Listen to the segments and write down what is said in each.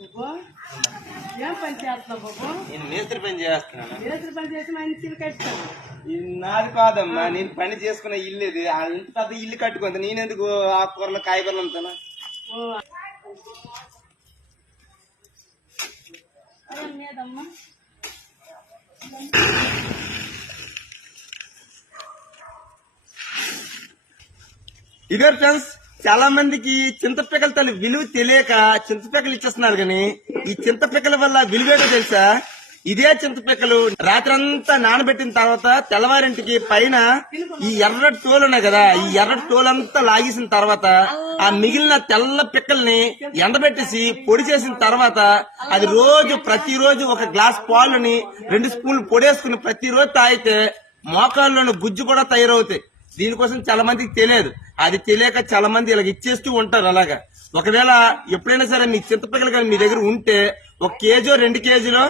ఏం పని చేస్తున్నావు బాబు? నేను మేస్త్రి పని చేస్తున్నాను. మేస్త్రి పని చేసి మా ఇంటి కట్టాను. నాది కాదమ్మా, నేను పని చేసుకున్న ఇల్లు ఇది. ఇంత పెద్ద ఇల్లు కట్టుకుంది, నేనెందుకు ఆకుకూరలు కాయగూరలు అమ్ముతాను? లేదమ్మా, ఇదే ఫ్రెండ్స్, చాలా మందికి చింతపిక్కల తల్లి విలువ తెలియక చింతపిక్కలు ఇచ్చేస్తున్నారు. కానీ ఈ చింతపిక్కల వల్ల విలువేటో తెలుసా? ఇదే చింతపిక్కలు రాత్రంతా నానబెట్టిన తర్వాత తెల్లవారింటికి పైన ఈ ఎర్రటి తోలు ఉన్నాయి కదా, ఈ ఎర్రటి తోలంతా లాగేసిన తర్వాత ఆ మిగిలిన తెల్ల పిక్కల్ని ఎండబెట్టేసి పొడి చేసిన తర్వాత అది ప్రతిరోజు ఒక గ్లాస్ పాలుని 2 స్పూన్లు పొడేసుకుని ప్రతిరోజు తాగితే మోకాల్లోని గుజ్జు కూడా తయారవుతాయి. దీనికోసం చాలా మందికి తెలియదు. అది తెలియక చాలా మంది ఇలాగ ఇచ్చేస్తూ ఉంటారు. అలాగా ఒకవేళ ఎప్పుడైనా సరే మీ చింతపిక్కలు కానీ మీ దగ్గర ఉంటే 1 కేజీ 2 కేజీలో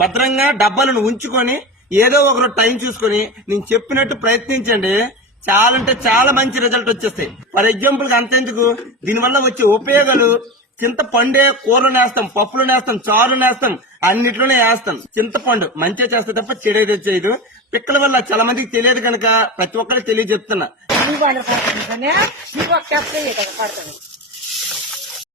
భద్రంగా డబ్బాలను ఉంచుకొని ఏదో ఒక టైం చూసుకొని నేను చెప్పినట్టు ప్రయత్నించండి. చాలా అంటే చాలా మంచి రిజల్ట్ వచ్చేస్తాయి. ఫర్ ఎగ్జాంపుల్ గా అంతెందుకు, దీనివల్ల వచ్చే ఉపయోగాలు చింతపండే కూరలు వేస్తాం, పప్పులు వేస్తాం, చారులు వేస్తాం, అన్నిట్లోనే వేస్తాం. చింతపండు మంచిగా చేస్తే తప్ప చెడైతే చేయదు. పిక్కల వల్ల చాలా మందికి తెలియదు కనుక ప్రతి ఒక్కరికి తెలియజెప్తున్నా.